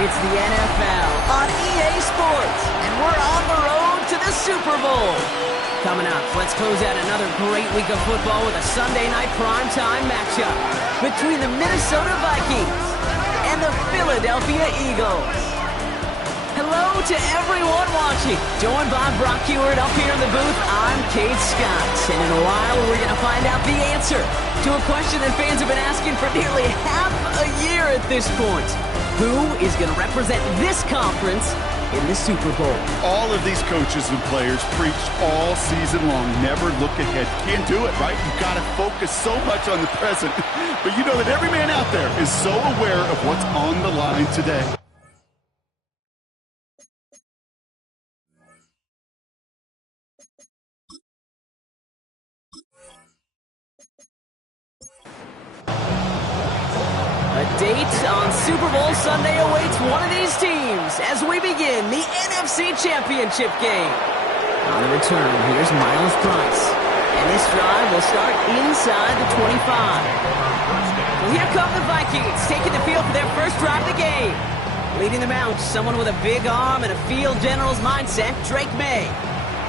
It's the NFL on EA Sports, and we're on the road to the Super Bowl. Coming up, let's close out another great week of football with a Sunday night primetime matchup between the Minnesota Vikings and the Philadelphia Eagles. Hello to everyone watching. Joined by Brock Heward up here in the booth, I'm Kate Scott. And in a while, we're going to find out the answer to a question that fans have been asking for nearly half a year at this point. Who is going to represent this conference in the Super Bowl? All of these coaches and players preach all season long, never look ahead. Can't do it, right? You've got to focus so much on the present. But you know that every man out there is so aware of what's on the line today. A date on Super Bowl Sunday awaits one of these teams as we begin the NFC Championship game. On the return, here's Miles Price. And this drive will start inside the 25. Well, here come the Vikings, taking the field for their first drive of the game. Leading them out, someone with a big arm and a field general's mindset, Drake May.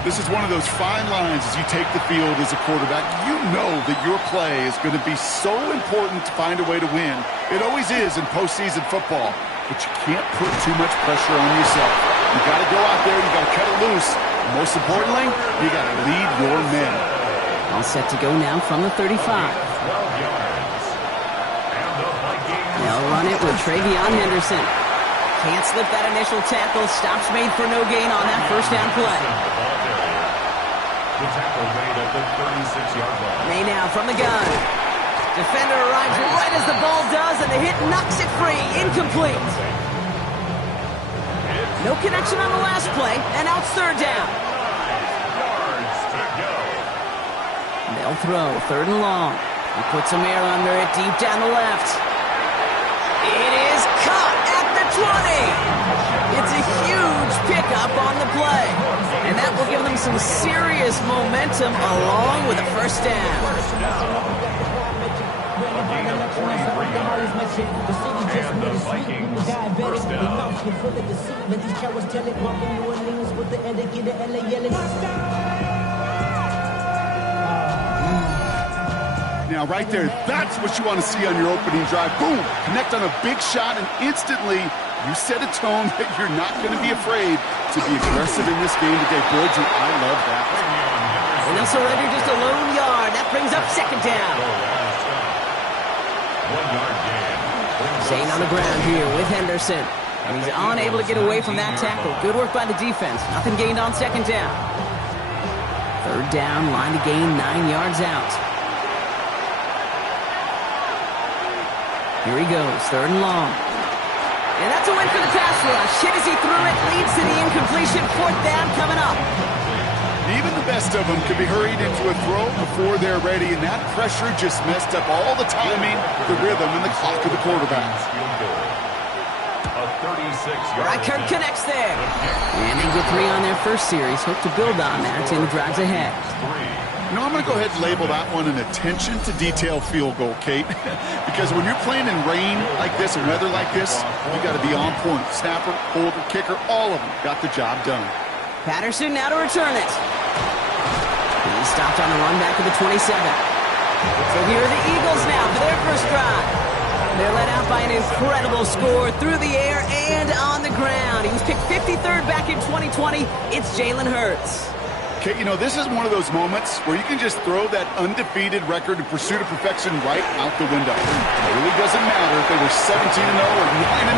This is one of those fine lines as you take the field as a quarterback. You know that your play is going to be so important to find a way to win. It always is in postseason football, but you can't put too much pressure on yourself. You got to go out there, you got to cut it loose. And most importantly, you got to lead your men. All set to go now from the 35. They'll run it with Travion Henderson. Can't slip that initial tackle. Stops made for no gain on that first down play. The tackle made at the 36-yard line. May now from the gun. Defender arrives right as the ball does, and the hit knocks it free. Incomplete. No connection on the last play, and now it's third down. They'll throw, third and long. He puts some air under it, deep down the left. It is caught at the 20. It's a huge pickup on the play. And that will give them some serious momentum along with a first down. And the Vikings first down. Now, right there, that's what you want to see on your opening drive. Boom! Connect on a big shot, and instantly you set a tone that you're not going to be afraid to be aggressive in this game today. Boyd, I love that. And they'll surrender just a lone yard. That brings up second down. 1 yard gain. Staying on the ground here with Henderson. And he's unable to get away from that tackle. Good work by the defense. Nothing gained on second down. Third down, line to gain 9 yards out. Here he goes, third and long. And that's a win for the pass rush. Hit as he threw it, leads to the incompletion. Fourth down coming up. Even the best of them can be hurried into a throw before they're ready, and that pressure just messed up all the timing, the rhythm, and the clock of the quarterback. A 36-yard. Reichert connects there. And they get 3 on their first series. Hope to build on that in the drives ahead. You know, I'm going to go ahead and label that one an attention-to-detail field goal, Kate. Because when you're playing in rain like this and weather like this, you got to be on point. Snapper, holder, kicker, all of them got the job done. Patterson now to return it. He stopped on the run back to the 27. So here are the Eagles now for their first drive. They're led out by an incredible score through the air and on the ground. He was picked 53rd back in 2020. It's Jalen Hurts. Okay, you know, this is one of those moments where you can just throw that undefeated record in pursuit of perfection right out the window. It really doesn't matter if they were 17-0 or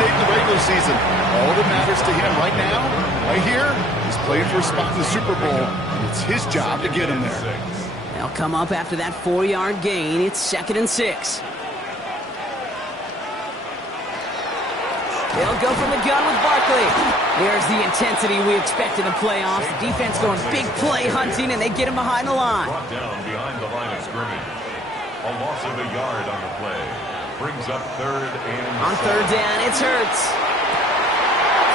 9-8 in the regular season. All that matters to him right now, right here, is playing for a spot in the Super Bowl, and it's his job to get him there. They'll come up after that 4-yard gain. It's 2nd and 6. They'll go from the gun with Barkley. There's the intensity we expect in the playoffs. The defense going big play hunting, and they get him behind the line. Brought down behind the line of scrimmage. A loss of a yard on the play. Brings up third and on third down, it's Hurts.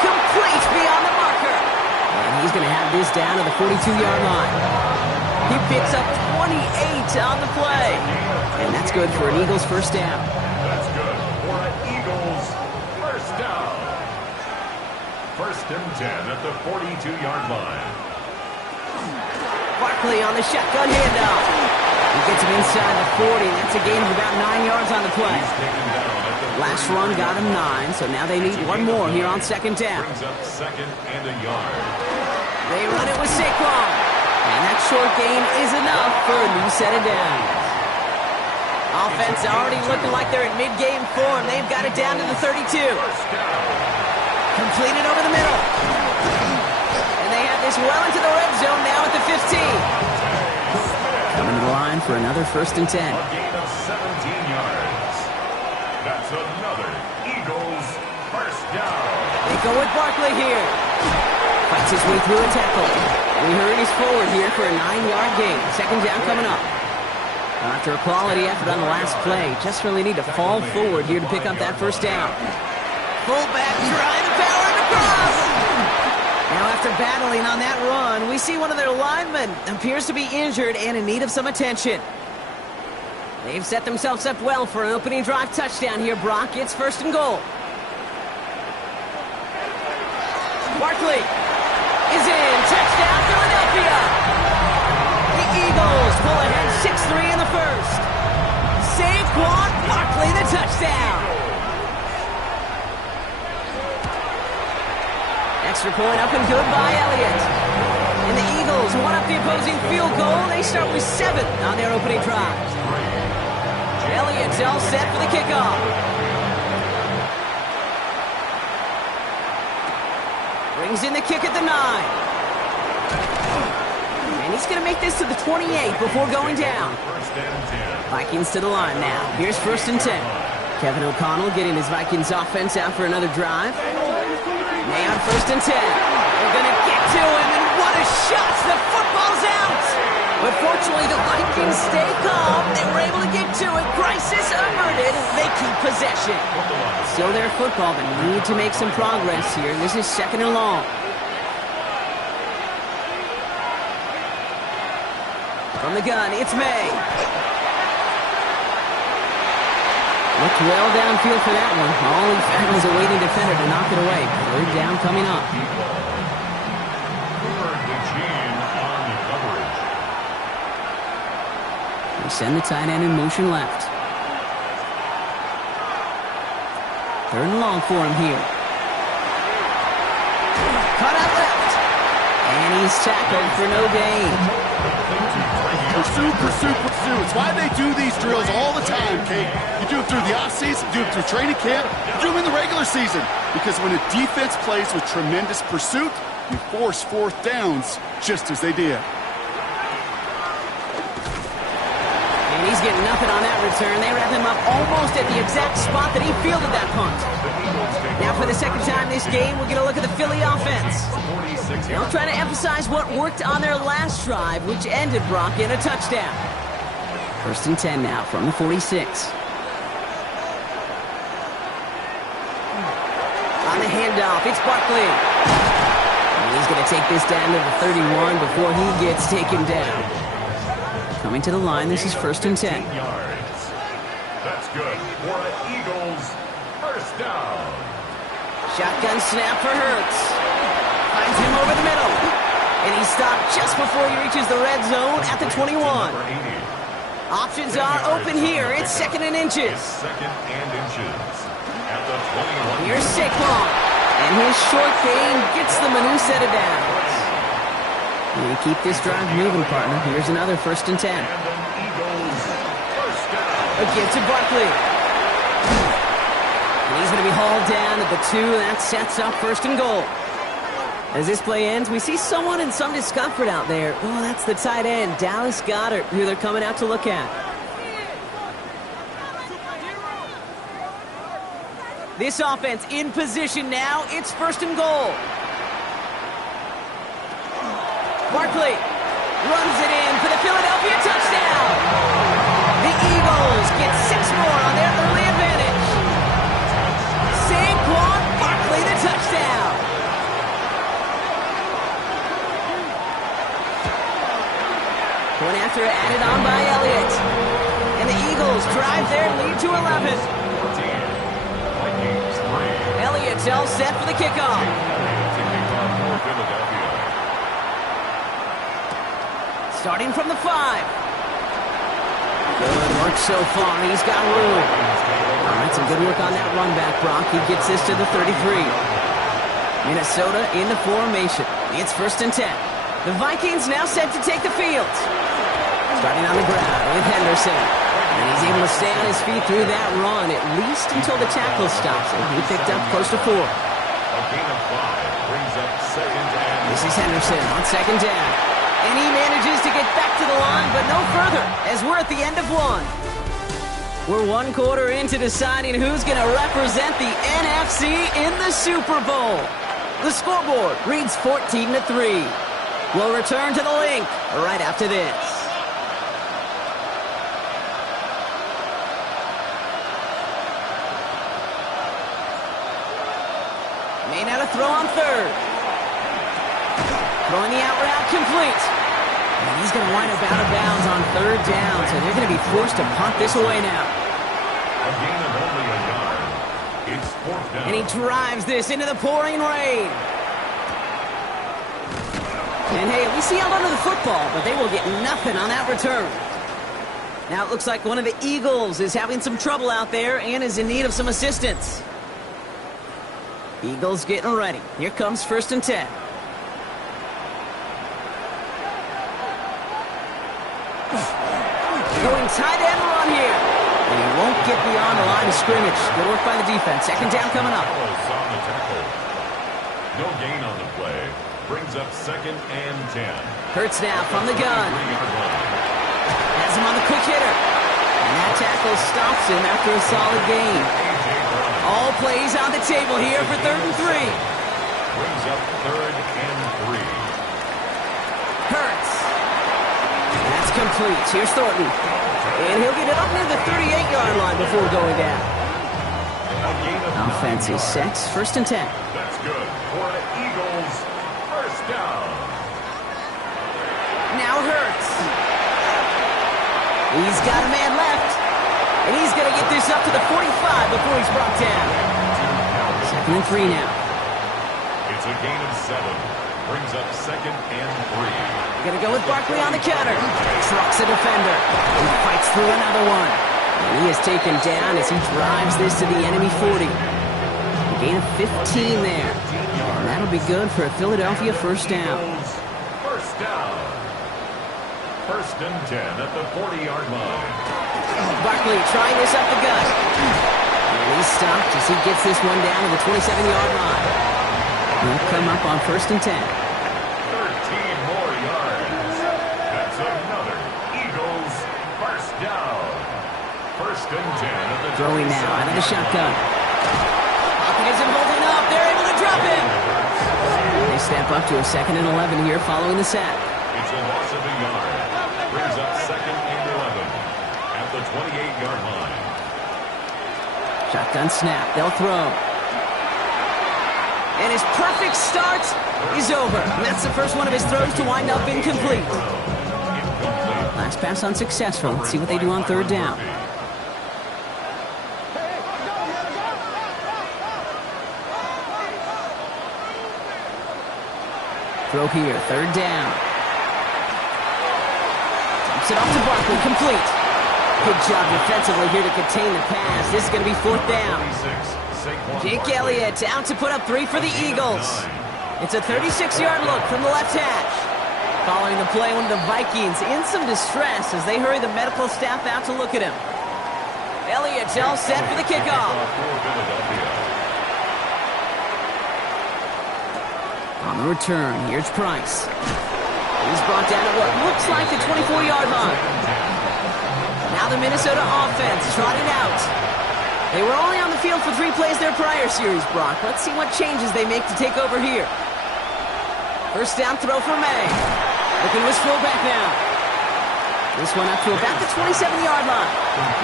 Complete beyond the marker. And he's going to have this down to the 42-yard line. He picks up 28 on the play. And that's good for an Eagles first down. That's good for an Eagles first down. first and 10 at the 42-yard line. Barkley on the shotgun handoff. He gets him inside the 40. That's a gain of about 9 yards on the play. Last run got him 9, so now they need one more here on second down. Brings up second and a yard. They run it with Saquon. And that short gain is enough for a new set of downs. Offense already looking like they're in mid-game form. They've got it down to the 32. Completed over the middle. And they have this well into the red zone now at the 15. Coming to the line for another first and 10. A gain of 17 yards. That's another Eagles first down. They go with Barkley here. Fights his way through a tackle. We heard he's forward here for a 9-yard gain. Second down coming up. After a quality effort on the last play, just really need to fall forward here to pick up that first down. Fullback trying to power it across. Now after battling on that run, we see one of their linemen appears to be injured and in need of some attention. They've set themselves up well for an opening drive touchdown here, Brock. It's first and goal. Barkley is in. Touchdown, Philadelphia. The Eagles pull ahead 6-3 in the first. Saquon Barkley, the touchdown. Extra point up and good by Elliott. And the Eagles one up the opposing field goal. They start with 7 on their opening drive. Elliott's all set for the kickoff. Brings in the kick at the 9. And he's going to make this to the 28 before going down. Vikings to the line now. Here's first and 10. Kevin O'Connell getting his Vikings offense out for another drive. May on first and 10. They're going to get to him, and what a shot! The football's out! But fortunately, the Vikings stay calm. They were able to get to it. Crisis averted. They keep possession. Still their football, but need to make some progress here. This is second and long. From the gun, it's May. Looked well downfield for that one. All he found was a waiting defender to knock it away. Third down coming up. They send the tight end in motion left. Third and long for him here. Cut out left. And he's tackled for no gain. Pursue, pursue, pursue. It's why they do these drills all the time, Kate. You do it through the offseason, you do it through training camp, you do them in the regular season. Because when a defense plays with tremendous pursuit, you force fourth downs just as they did. And he's getting nothing on that return. They wrap him up almost at the exact spot that he fielded that punt. Now for the second time this game, we're going to look at the Philly offense. They'll try to emphasize what worked on their last drive, which ended Brock in a touchdown. First and 10 now from the 46. On the handoff, it's Barkley. And he's going to take this down to the 31 before he gets taken down. Coming to the line, this is first and 10. That's good for an Eagles first down. Shotgun snap for Hurts. Finds him over the middle. And he's stopped just before he reaches the red zone at the 21. Options are open here. It's second and inches. Second and inches at the 21. Here's Saquon. And his short gain gets them a new set of downs. We keep this drive moving, partner. Here's another first and 10. Again to Barkley. And he's going to be hauled down at the 2. That sets up first and goal. As this play ends, we see someone in some discomfort out there. Oh, that's the tight end, Dallas Goedert, who they're coming out to look at. This offense in position now. It's first and goal. Barkley runs it in for the Philadelphia touchdown. The Eagles get 6 more on their early advantage. Saquon Barkley, the touchdown. Point after added on by Elliott. And the Eagles drive their lead to 11. Elliott's all set for the kickoff. Starting from the 5. Good work so far. He's got room. All right, some good work on that run back, Brock. He gets this to the 33. Minnesota in the formation. It's 1st and 10. The Vikings now set to take the field. Starting on the ground with Henderson. And he's able to stay on his feet through that run, at least until the tackle stops him. He picked up close to 4. A gain of 5 brings up 2nd and... This is Henderson on 2nd down. And he manages to get back to the line, but no further, as we're at the end of 1. We're 1 quarter into deciding who's going to represent the NFC in the Super Bowl. The scoreboard reads 14-3. We'll return to the link right after this. May now to throw on 3rd. Throwing the out route complete. And he's going to wind up out of bounds on 3rd down, so they're going to be forced to punt this away now. A gain of only a yard. It's 4th down. And he drives this into the pouring rain. And hey, at least he held onto the football, but they will get nothing on that return. Now it looks like one of the Eagles is having some trouble out there and is in need of some assistance. Eagles getting ready. Here comes 1st and 10. Going tight end run here. And he won't get beyond the line of scrimmage. Good work by the defense. 2nd down coming up. No gain on the play. Brings up 2nd and 10. Hurts now from the gun. Has him on the quick hitter. And that tackle stops him after a solid gain. All plays on the table here for 3rd and 3. Brings up 3rd and 3. Hurts. That's complete. Here's Thornton. And he'll get it up near the 38-yard line before going down. Offense is set. 1st and 10. That's good for the Eagles. 1st down. Now Hurts. He's got a man left. And he's going to get this up to the 45 before he's brought down. 2nd and 3 now. It's a gain of 7. Brings up 2nd and 3. Going to go with Barkley on the counter. Trucks a defender. He fights through another one. And he is taken down as he drives this to the enemy 40. A gain of 15 there. And that'll be good for a Philadelphia 1st down. 1st down. 1st and 10 at the 40-yard line. Barkley trying this up the gut. And he's stopped as he gets this one down to the 27-yard line. He'll come up on 1st and 10. 13 more yards. That's another Eagles 1st down. 1st and 10 at the throwing now out of the shotgun. Hopkins isn't holding up. They're able to drop him. They step up to a 2nd and 11 here following the sack. It's a loss of a yard. Brings up 2nd and 11 at the 28-yard line. Shotgun snap. They'll throw. And his perfect start is over. And that's the first one of his throws to wind up incomplete. Last pass unsuccessful. Let's see what they do on 3rd down. Throw here, 3rd down. Dumps it off to Barkley, complete. Good job defensively here to contain the pass. This is going to be 4th down. Jake Elliott out to put up 3 for the Eagles. It's a 36-yard look from the left hash. Following the play, one of the Vikings in some distress as they hurry the medical staff out to look at him. Elliott all set for the kickoff. On the return, here's Price. He's brought down at what looks like the 24-yard line. Now the Minnesota offense trotting out. They were only on the field for 3 plays their prior series, Brock. Let's see what changes they make to take over here. 1st down throw for May. Looking to his fullback now. This one up to about the 27-yard line.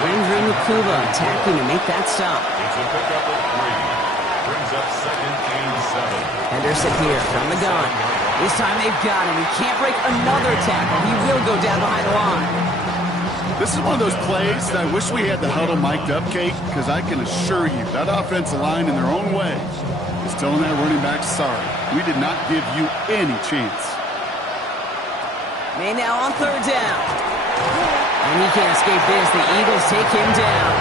Landry Nakuba attacking to make that stop. It's a pickup of 3. Brings up 2nd and 7. Henderson here from the gun. This time they've got him. He can't break another tackle. He will go down behind the line. This is one of those plays that I wish we had the huddle mic'd up, Kate, because I can assure you that offensive line in their own way is telling that running back, sorry, we did not give you any chance. May now on third down. And he can't escape this. The Eagles take him down.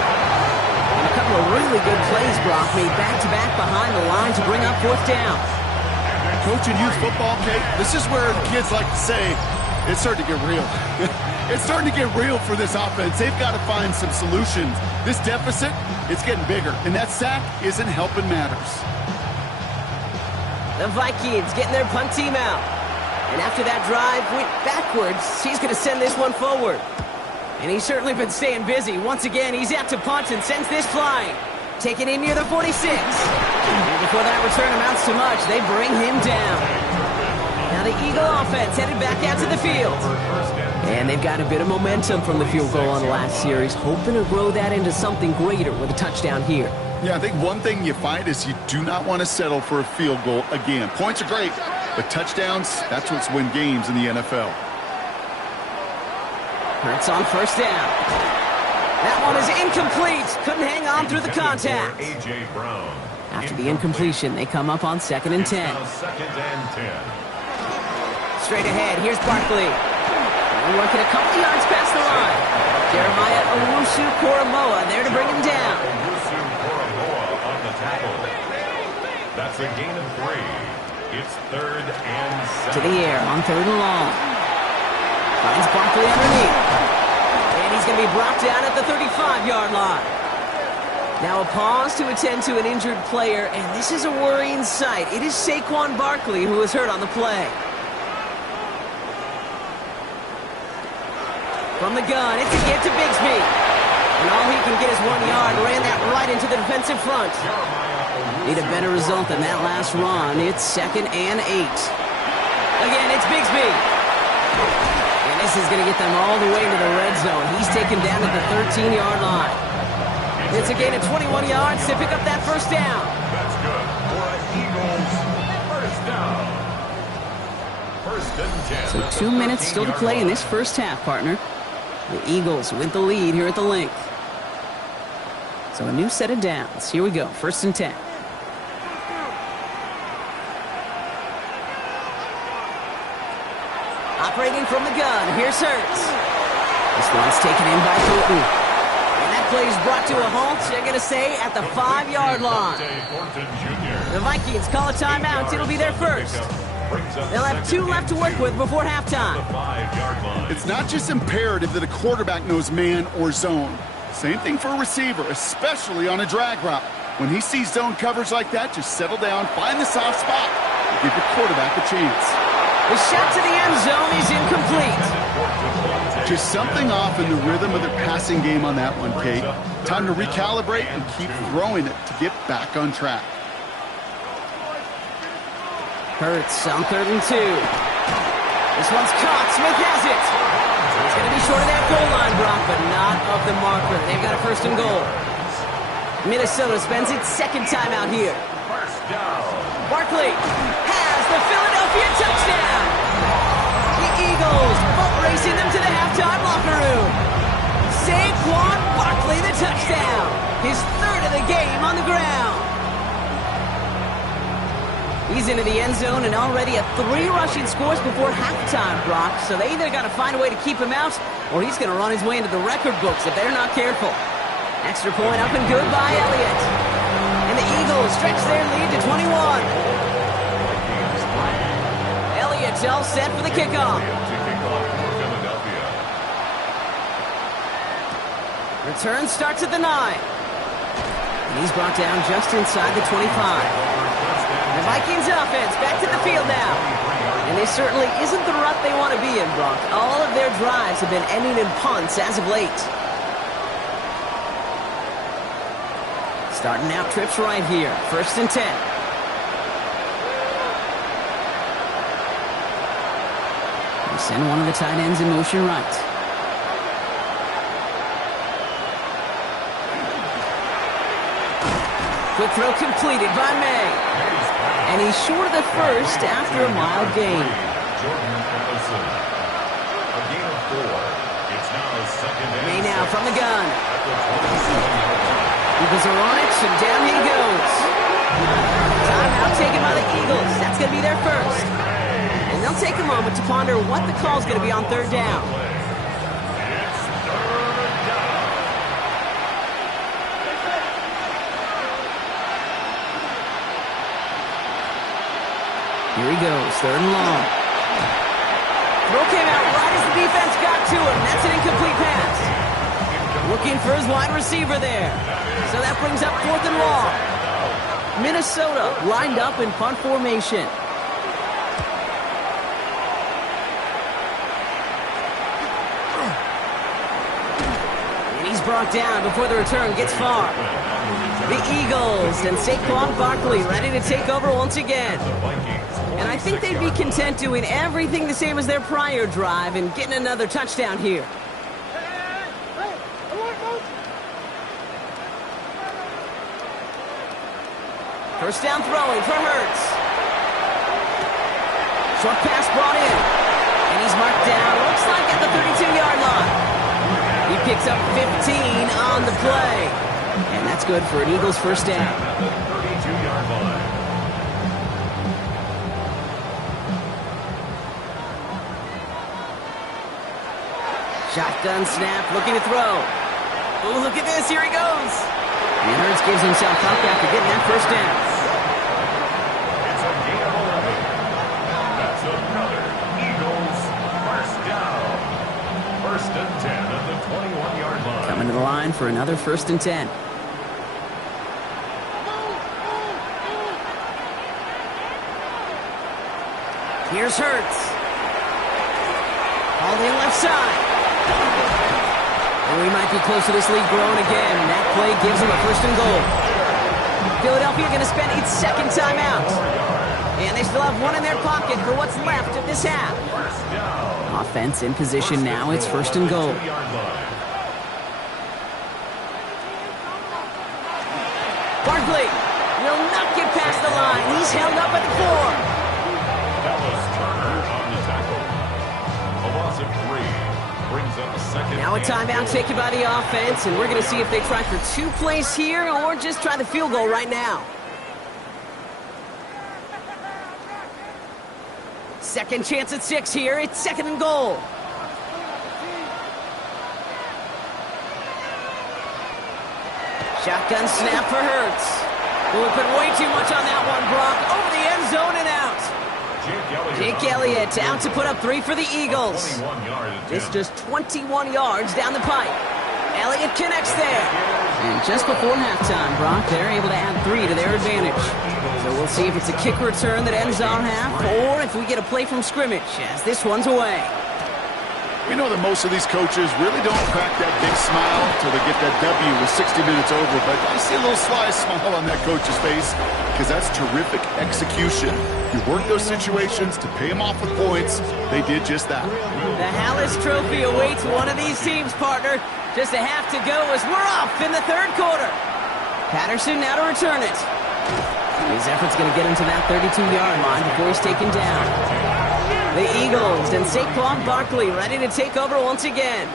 And a couple of really good plays, Brock, made back-to-back behind the line to bring up fourth down. Coaching youth football, Kate, this is where the kids like to say, it's starting to get real. It's starting to get real for this offense. They've got to find some solutions. This deficit, it's getting bigger. And that sack isn't helping matters. The Vikings getting their punt team out. And after that drive went backwards, he's going to send this one forward. And he's certainly been staying busy. Once again, he's out to punt and sends this flying. Taking in near the 46. And before that return amounts to much, they bring him down. Now the Eagle offense headed back out to the field. And they've got a bit of momentum from the field goal on the last series, hoping to grow that into something greater with a touchdown here. Yeah, I think one thing you find is you do not want to settle for a field goal again. Points are great, but touchdowns, that's what's win games in the NFL. Hurts on first down. That one is incomplete. Couldn't hang on through the contact. A.J. Brown. After the incompletion, they come up on 2nd and 10. Second and 10. Straight ahead, here's Barkley. Working a couple yards past the line. Jeremiah Owusu-Koramoah there to bring him down. Owusu-Koramoah on the tackle. That's a gain of 3. It's 3rd and 7. To the air on 3rd and long. Finds Barkley underneath. And he's going to be brought down at the 35-yard line. Now a pause to attend to an injured player, and this is a worrying sight. It is Saquon Barkley who is hurt on the play. From the gun, it's a get to Bigsby. And all he can get is 1 yard. Ran that right into the defensive front. Need a better result than that last run. It's 2nd and 8. Again, it's Bigsby. And this is going to get them all the way into the red zone. He's taken down at the 13-yard line. It's a gain of 21 yards to pick up that first down. That's good for an Eagles first down. First and 10. So 2 minutes still to play in this first half, partner. The Eagles with the lead here at the link. So a new set of downs. Here we go. 1st and 10. Operating from the gun. Here's Hurts. This one's taken in by Fulton. And that play is brought to a halt, they're going to say, at the 5-yard line. The Vikings call a timeout. It'll be their first. They'll have 2 left to work with before halftime. It's not just imperative that a quarterback knows man or zone. Same thing for a receiver, especially on a drag route. When he sees zone coverage like that, just settle down, find the soft spot, and give your quarterback a chance. The shot to the end zone is incomplete. Just something off in the rhythm of their passing game on that one, Kate. Time to recalibrate and keep throwing it to get back on track. Hurts on 3rd and 2. This one's caught. Smith has it. He's going to be short of that goal line, Brock, but not of the marker. They've got a 1st and goal. Minnesota spends its 2nd time out here. First down. Barkley has the Philadelphia touchdown. The Eagles boat racing them to the halftime locker room. Saquon Barkley, the touchdown. His 3rd of the game on the ground. He's into the end zone and already at 3 rushing scores before halftime, Brock. So they either got to find a way to keep him out, or he's going to run his way into the record books if they're not careful. Extra point up and good by Elliott. And the Eagles stretch their lead to 21. Elliott's all set for the kickoff. Return starts at the 9. And he's brought down just inside the 25. The Vikings offense back to the field now. And this certainly isn't the rut they want to be in, Brock. All of their drives have been ending in punts as of late. Starting out trips right here. 1st and 10. They send one of the tight ends in motion right. Quick throw completed by May. And he's short of the first after a mild gain. May now from the gun. Eagles are on it, and down he goes. Timeout taken by the Eagles. That's going to be their first. And they'll I'll take a moment to ponder what the call is going to be on third down. Here he goes, third and long. Throw came out right as the defense got to him. That's an incomplete pass. Looking for his wide receiver there. So that brings up fourth and long. Minnesota lined up in punt formation. And he's brought down before the return gets far. The Eagles and Saquon Barkley ready to take over once again. And I think they'd be content doing everything the same as their prior drive and getting another touchdown here. First down throwing for Hurts. Short pass brought in. And he's marked down, looks like at the 32-yard line. He picks up 15 on the play. And that's good for an Eagles first down. At the 32-yard line. Shotgun snap, looking to throw. Oh, look at this, here he goes. And Hurts gives himself up after getting that first down. It's a gain of 11. That's another Eagles first down. First and 10 at the 21-yard line. Coming to the line for another first and 10. Here's Hurts. All in left side. And we might be close to this lead growing again. And that play gives them a first and goal. Philadelphia going to spend its second timeout. And they still have one in their pocket for what's left of this half. Offense in position now. It's first and goal. Barkley will not get past the line. He's held up at the 4. That was Turner on the tackle. A loss of 3 brings up a second. Now a timeout taken by the offense, and we're going to see if they try for 2 plays here or just try the field goal right now. Second chance at 6 here. It's second and goal. Shotgun snap for Hurts. We put way too much on that one, Brock. Over the end zone and out. Jake Elliott out to put up 3 for the Eagles. It's just 21 yards down the pipe. Elliott connects there. And just before halftime, Brock, they're able to add 3 to their advantage. So we'll see if it's a kick return that ends our half or if we get a play from scrimmage as this one's away. We know that most of these coaches really don't crack that big smile until they get that W with 60 minutes over, but I see a little sly smile on that coach's face because that's terrific execution. You work those situations to pay them off with points. They did just that. The Hallis Trophy awaits one of these teams, partner. Just a half to go as we're off in the third quarter. Patterson now to return it. His effort's going to get him to that 32-yard line before he's taken down. The Eagles and Saquon Barkley ready to take over once again.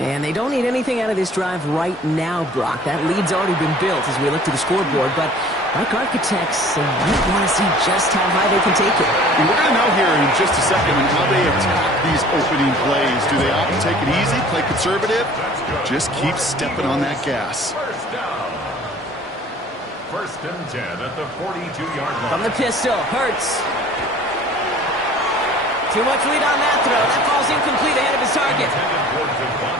And they don't need anything out of this drive right now, Brock. That lead's already been built as we look to the scoreboard. But like architects, we want to see just how high they can take it. And we're going to know here in just a second how they attack these opening plays. Do they opt to take it easy, play conservative? Just keep stepping on that gas. First down. First and 10 at the 42-yard line. From the pistol, Hurts. Too much lead on that throw. That ball's incomplete ahead of his target.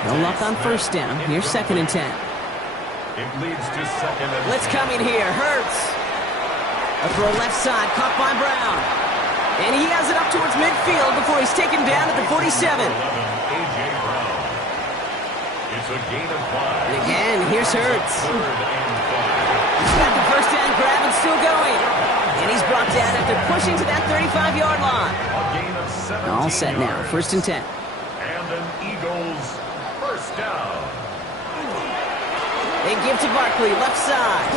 No luck on first down. Here's second and 10. It leads to second and 10. Let's come in here. Hurts. A throw left side, caught by Brown. And he has it up towards midfield before he's taken down at the 47. A.J. Brown. It's a gain of 5. And again, here's Hurts. Third and 5. He's got the first down grab and still going. And he's brought down after pushing to that 35-yard line. A gain of 17 All set now, yards. first and 10. And an Eagles first down. They give to Barkley, left side.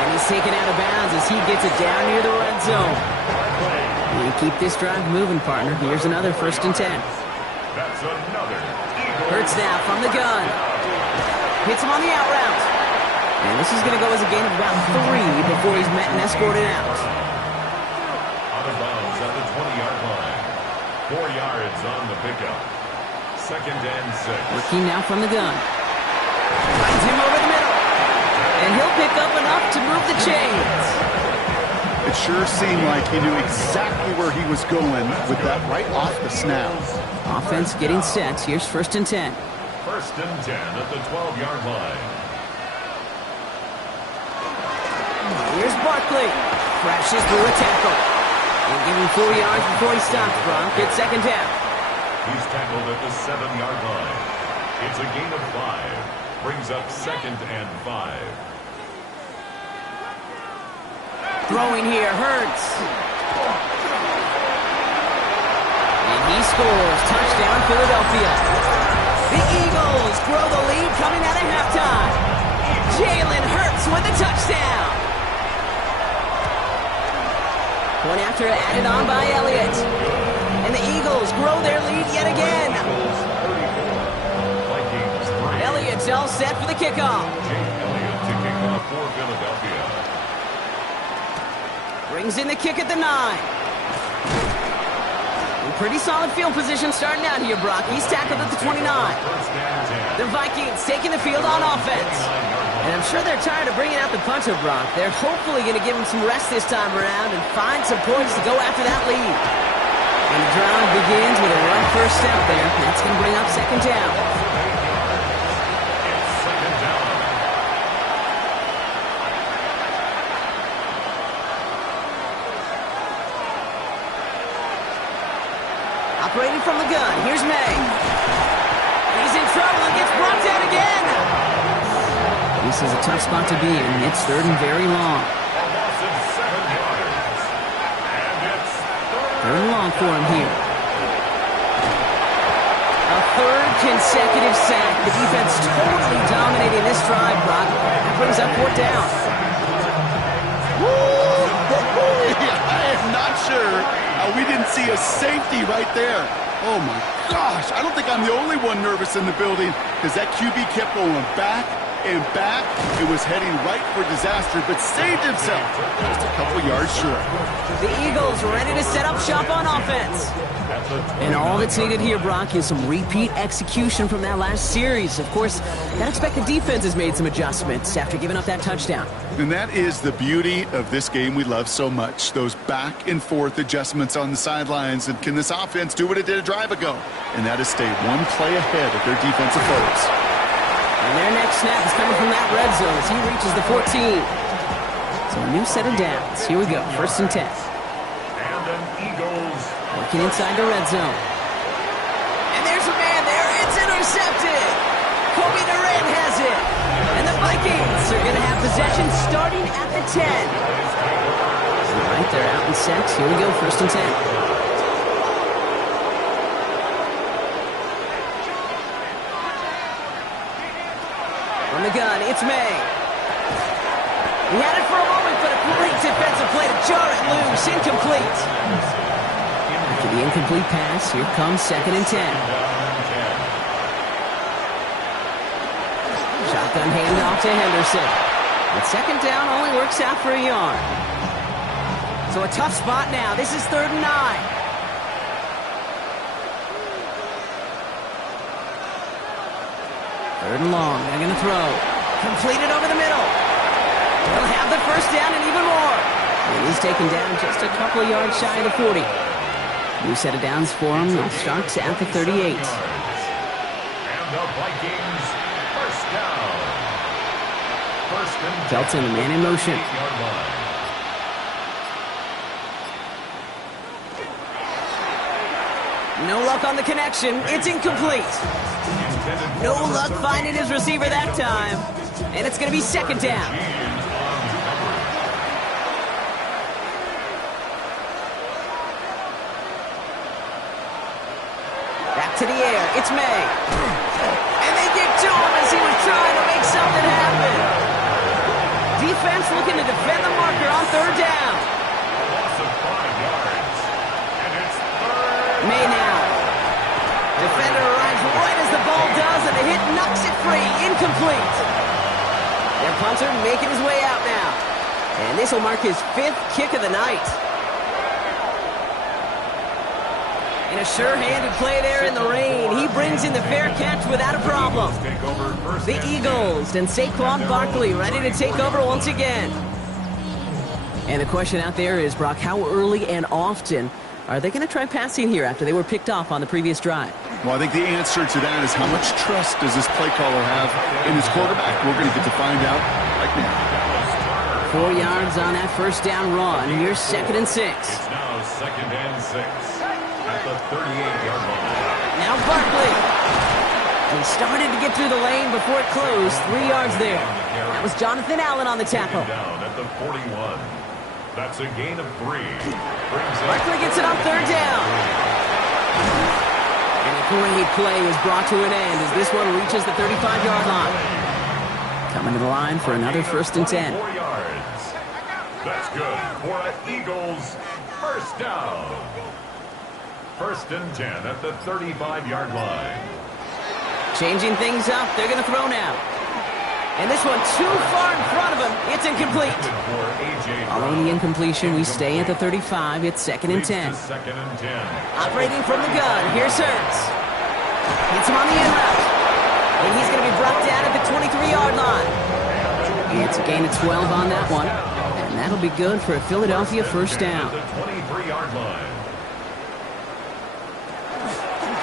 And he's taken out of bounds as he gets it down near the red zone. And keep this drive moving, partner. Here's another first and 10. That's another Eagles. Hurts now from the gun. Hits him on the out route. And this is going to go as a gain of about 3 before he's met and escorted out. Out of on the pickup. 2nd and 6. Working now from the gun. Finds him over the middle. And he'll pick up enough to move the chains. It sure seemed like he knew exactly where he was going with that right off the snap. Offense getting set. Here's 1st and 10. 1st and 10 at the 12-yard line. Here's Barkley. Crashes through a tackle. And give him 4 yards before he stops, Brock. It's 2nd down. He's tackled at the 7-yard line. It's a gain of 5. Brings up 2nd and 5. Throwing here hurts. And he scores. Touchdown, Philadelphia. The Eagles grow the lead coming out of halftime. Jalen Hurts with a touchdown. Point after added on by Elliott. And the Eagles grow their lead yet again. Elliott's all set for the kickoff. Elliott to kick off for Philadelphia. Brings in the kick at the 9. In pretty solid field position starting out here, Brock. He's tackled at the 29. The Vikings taking the field on offense. And I'm sure they're tired of bringing out the punter, Brock. They're hopefully going to give him some rest this time around and find some points to go after that lead. And the drive begins with a run first step there. That's going to bring up 2nd down. Operating from the gun, here's May. He's in trouble and gets brought down again. This is a tough spot to be in. It's 3rd and very long. 3rd and long for him here. A 3rd consecutive sack. The defense totally dominating this drive, Brock. That brings up 4th down. I am not sure we didn't see a safety right there. Oh my gosh, I don't think I'm the only one nervous in the building because that QB kept going back and back. It was heading right for disaster, but saved himself just a couple yards short. The Eagles ready to set up shop on offense. And all that's needed here, Brock, is some repeat execution from that last series. Of course, gotta expect the defense has made some adjustments after giving up that touchdown. And that is the beauty of this game we love so much. Those back and forth adjustments on the sidelines. And can this offense do what it did a drive ago? And that is stay one play ahead of their defensive foes. And their next snap is coming from that red zone as he reaches the 14. So a new set of downs. Here we go, 1st and 10. And an Eagles. Working inside the red zone. And there's a man there. It's intercepted. Kobe Durant has it. And the Vikings are going to have possession starting at the 10. All right, they're out and set. Here we go, 1st and 10. From the gun, it's May. He had it for a moment, but a great defensive play to jar it loose. Incomplete. After the incomplete pass, here comes 2nd and 10. Shotgun handoff to Henderson. But 2nd down only works out for a yard. So a tough spot now. This is 3rd and 9. 3rd and long. They're going to throw. Completed over the middle. They'll have the 1st down and even more. And he's taken down just a couple of yards shy of the 40. New set of downs for him. They'll start at the 38. And the Vikings, 1st down. 1st and 10. Felton, the man in motion. No luck on the connection. It's incomplete. No luck finding his receiver that time. And it's going to be 2nd down. Back to the air. It's May. And they get to him as he was trying to make something happen. Defense looking to defend the marker on 3rd down. Loss of 5 yards. And it's 3rd. May now. Defender arrives right as the ball does, and the hit knocks it free. Incomplete. Their punter making his way out now. And this will mark his 5th kick of the night. In a sure-handed play there in the rain, he brings in the fair catch without a problem. The Eagles and Saquon Barkley ready to take over once again. And the question out there is, Brock, how early and often are they going to try passing here after they were picked off on the previous drive? Well, I think the answer to that is how much trust does this play caller have in his quarterback? We're going to get to find out right now. 4 yards on that first down run. Here's 2nd and 6. It's now 2nd and 6 at the 38-yard line. Now Barkley. He started to get through the lane before it closed. 3 yards there. That was Jonathan Allen on the tackle. Down at the 41. That's a gain of 3. Barkley gets it on 3rd down. And a great play is brought to an end as this one reaches the 35-yard line. Coming to the line for another 1st and 10. 4 yards. That's good for an Eagles first down. 1st and 10 at the 35-yard line. Changing things up. They're going to throw now. And this one too far in front of him. It's incomplete. Following the incompletion, we stay at the 35. It's 2nd and 10. 2nd and 10. Operating from the gun. Here's Hurts. Hits him on the in route. And he's going to be brought down at the 23-yard line. It's a gain of 12 on that one. And that'll be good for a Philadelphia first down. The 23-yard line.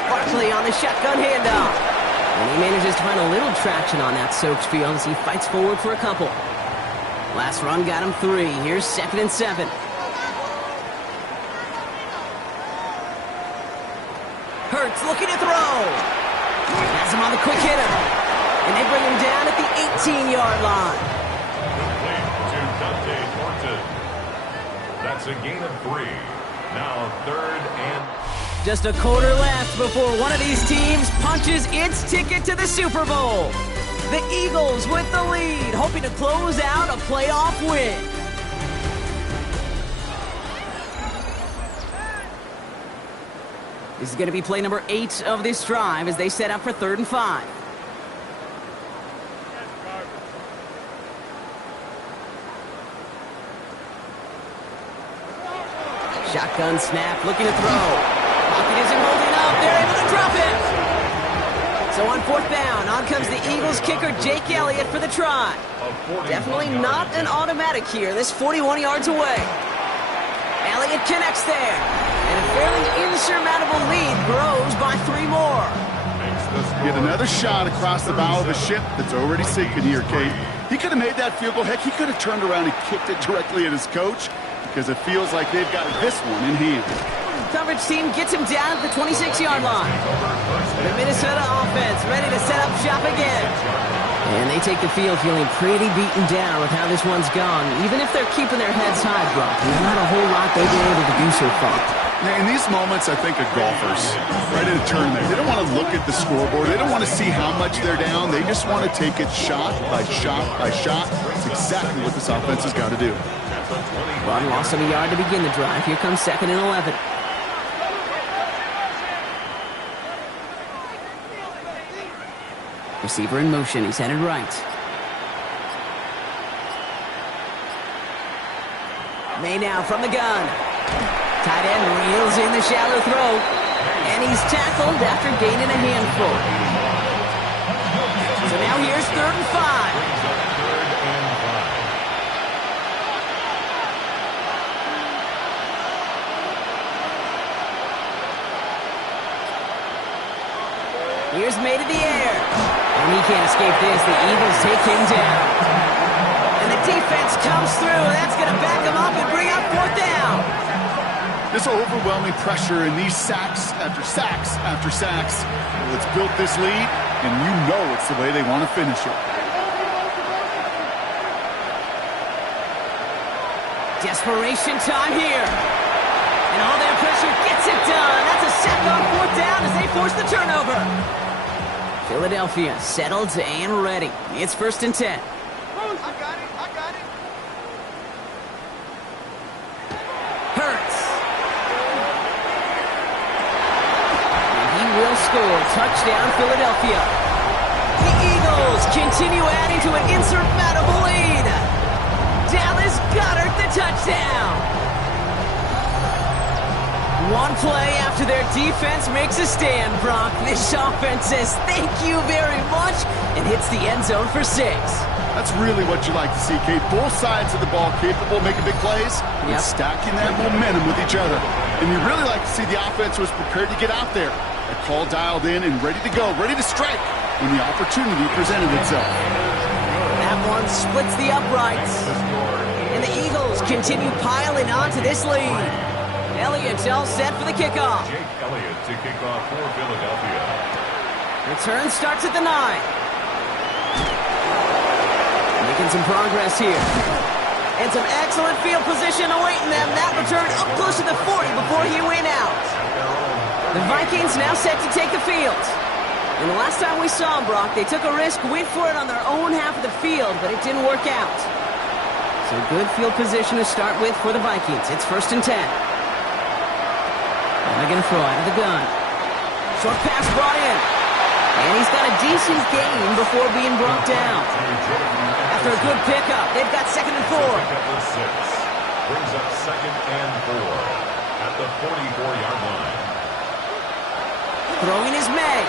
Barkley on the shotgun handoff. And he manages to find a little traction on that soaked field as he fights forward for a couple. Last run got him 3. Here's 2nd and 7. Hurts looking to throw. Has him on the quick hitter. And they bring him down at the 18-yard line. To Dante Thornton. That's a gain of 3. Now 3rd and... Just a quarter left before one of these teams punches its ticket to the Super Bowl. The Eagles with the lead, hoping to close out a playoff win. This is going to be play number 8 of this drive as they set up for 3rd and 5. Shotgun snap, looking to throw. Pocket isn't holding up. They're able to drop it. So on 4th down, on comes the Eagles kicker, Jake Elliott, for the try. Definitely not an automatic here. This 41 yards away. Elliott connects there. And a fairly insurmountable lead grows by 3 more. Get another shot across the bow of a ship that's already sinking here, Kate. He could have made that field goal. Heck, he could have turned around and kicked it directly at his coach because it feels like they've got this one in hand. Coverage team gets him down at the 26-yard line. The Minnesota offense ready to set up shop again. And they take the field feeling pretty beaten down with how this one's gone. Even if they're keeping their heads high, Brock, there's not a whole lot they've been able to do so far. Now, in these moments, I think of golfers right in a tournament. They don't want to look at the scoreboard. They don't want to see how much they're down. They just want to take it shot by shot by shot. It's exactly what this offense has got to do. One loss of a yard to begin the drive. Here comes 2nd and 11. Receiver in motion. He's headed right. May now from the gun. Tight end reels in the shallow throw. And he's tackled after gaining a handful. So now here's 3rd and 5. Here's May to the air. And he can't escape this. The Eagles take him down. And the defense comes through. That's going to back him up and bring up 4th down. This overwhelming pressure and these sacks after sacks after sacks. Well, it's built this lead, and you know it's the way they want to finish it. Desperation time here. And all that pressure gets it done. That's a sack on 4th down as they force the turnover. Philadelphia settled and ready. It's 1st and 10. I got it. Hurts. And he will score. Touchdown, Philadelphia. The Eagles continue adding to an insurmountable lead. Dallas Goedert the touchdown. One play after their defense makes a stand, Brock. This offense says thank you very much and hits the end zone for 6. That's really what you like to see, Kate. Both sides of the ball capable of making big plays and stacking that momentum with each other. And you really like to see the offense was prepared to get out there. A call dialed in and ready to go, ready to strike when the opportunity presented itself. That one splits the uprights. And the Eagles continue piling on to this lead. Elliott's all set for the kickoff. Jake Elliott to kick off for Philadelphia. Return starts at the 9. Making some progress here. And some excellent field position awaiting them. That return up close to the 40 before he went out. The Vikings now set to take the field. And the last time we saw them, Brock, they took a risk, went for it on their own half of the field, but it didn't work out. So good field position to start with for the Vikings. It's 1st and 10. And they're going to throw out of the gun. Short pass brought in. And he's got a decent gain before being brought down. After a good pickup, they've got 2nd and 4. Brings up 2nd and 4 at the 44-yard line. Throwing is May.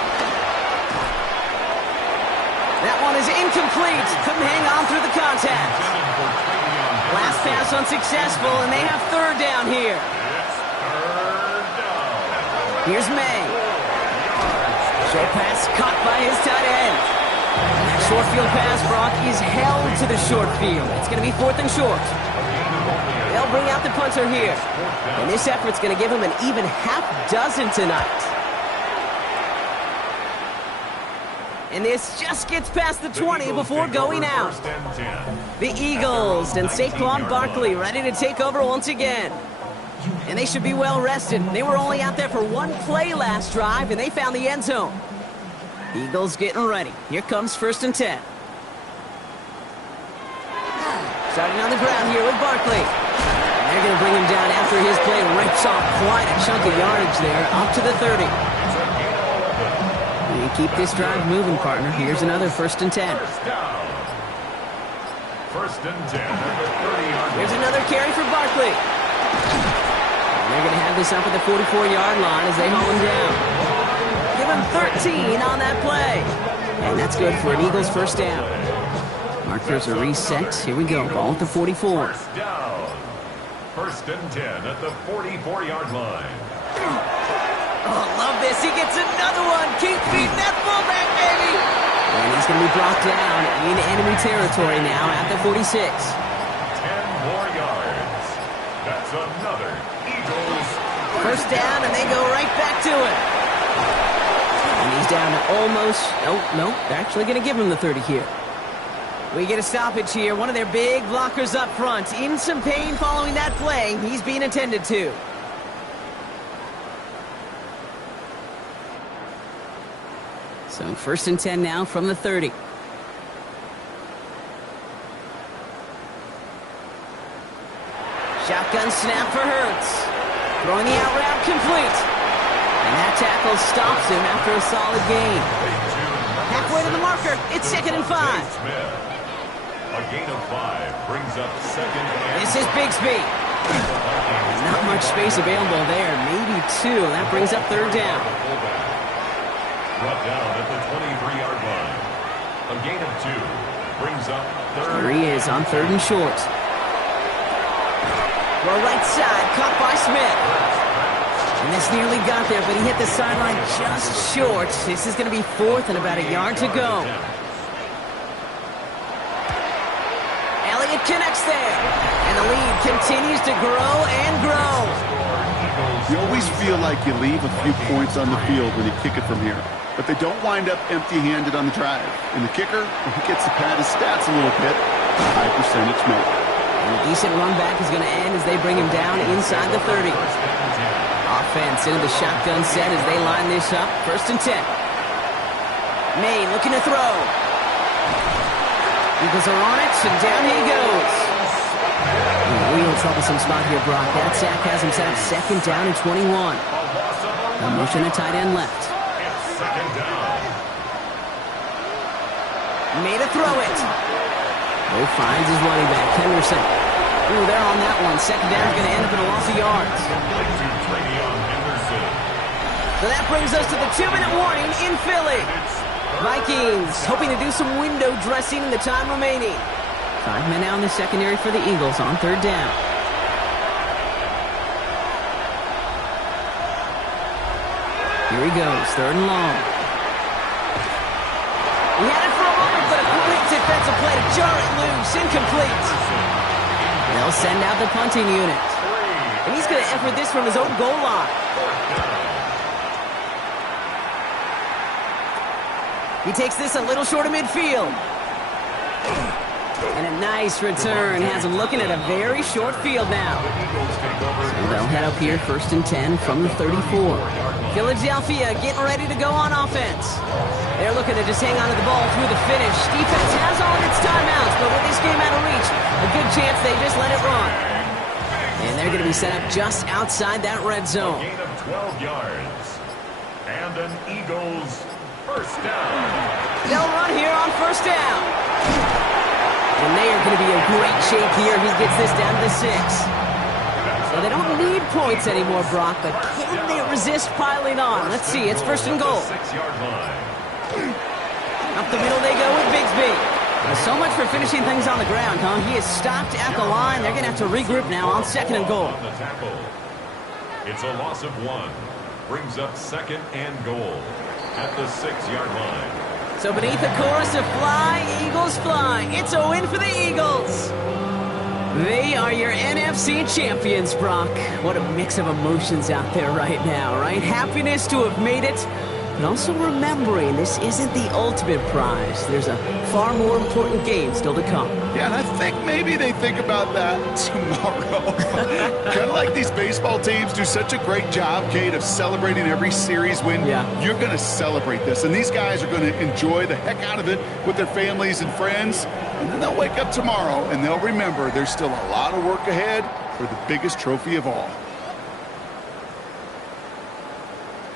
That one is incomplete. Couldn't hang on through the contact. Last pass unsuccessful, and they have 3rd down here. Here's May. Short pass caught by his tight end. And that short field pass, Brock, is held to the short field. It's going to be 4th and short. They'll bring out the punter here. And this effort's going to give him an even half dozen tonight. And this just gets past the 20 before going out. The Eagles and Saquon Barkley ready to take over once again. And they should be well rested. They were only out there for one play last drive, and they found the end zone. Eagles getting ready. Here comes 1st and 10. Starting on the ground here with Barkley. And they're going to bring him down after his play rips off quite a chunk of yardage there, up to the 30. You keep this drive moving, partner. Here's another 1st and 10. 1st and 10 at the 30-yard line. Here's another carry for Barkley. And they're going to have this up at the 44-yard line as they haul him down. Give him 13 on that play. And that's good for an Eagles 1st down. Markers are reset. Here we go. Ball at the 44. 1st down. 1st and 10 at the 44-yard line. Oh, love this. He gets another one. Keep feeding that fullback, baby. And he's going to be brought down in enemy territory now at the 46. 10 more yards. That's another Eagles 1st down, and they go right back to it. And he's down to almost... Oh, no. They're actually going to give him the 30 here. We get a stoppage here. One of their big blockers up front. In some pain following that play. He's being attended to. So 1st and 10 now from the 30. Shotgun snap for Hurts. Throwing the out route complete. And that tackle stops him after a solid gain. Halfway to the marker. It's 2nd and 5. A gain of 5 brings up 2nd and... This is Bigsby. Not much space available there. Maybe 2. That brings up 3rd down. Brought down at the 23-yard line. A gain of 2 brings up 3rd. Here he is on 3rd and short. Well, right side, caught by Smith. And this nearly got there, but he hit the sideline just short. This is going to be 4th and about a yard to go. Elliott connects there. And the lead continues to grow and grow. You always feel like you leave a few points on the field when you kick it from here. But they don't wind up empty-handed on the drive. And the kicker, he gets to pad his stats a little bit. High percentage make. And a decent run back is going to end as they bring him down inside the 30. Offense into the shotgun set as they line this up. 1st and 10. May looking to throw. Eagles are on it, and down he goes. In a real troublesome spot here, Brock. That sack has him set up 2nd down and 21. A motion to tight end left. Made a throw it. Oh, finds his running back, Henderson. Ooh, they're on that one. 2nd down is going to end up in a loss of yards. So that brings us to the 2-minute warning in Philly. Vikings hoping to do some window dressing in the time remaining. 5 men out in the secondary for the Eagles on 3rd down. Here he goes, 3rd and long. He had it for a moment, but a great defensive play to jar it loose. Incomplete. They'll send out the punting unit. And he's going to effort this from his own goal line. He takes this a little short of midfield. And a nice return has him looking at a very short field now. So they'll head up here 1st and 10 from the 34. Philadelphia getting ready to go on offense. They're looking to just hang on to the ball through the finish. Defense has all of its timeouts, but with this game out of reach, a good chance they just let it run. And they're going to be set up just outside that red zone. A gain of 12 yards. And an Eagles first down. They'll run here on 1st down. And they are going to be in great shape here. He gets this down to 6. So they don't need points anymore, Brock, but can they resist piling on? Let's see. It's 1st and goal. 6-yard line. Up the middle they go with Bigsby. So much for finishing things on the ground, huh? He is stopped at the line. They're going to have to regroup now on 2nd and goal. On the tackle. It's a loss of 1. Brings up 2nd and goal at the 6-yard line. So beneath the chorus of Fly, Eagles Fly, it's a win for the Eagles. They are your NFC champions, Brock. What a mix of emotions out there right now, right? Happiness to have made it, but also remembering this isn't the ultimate prize. There's a far more important game still to come. Yeah, and I think maybe they think about that tomorrow. Kind of like these baseball teams do such a great job, Kate, of celebrating every series win. Yeah. You're going to celebrate this, and these guys are going to enjoy the heck out of it with their families and friends, and then they'll wake up tomorrow, and they'll remember there's still a lot of work ahead for the biggest trophy of all.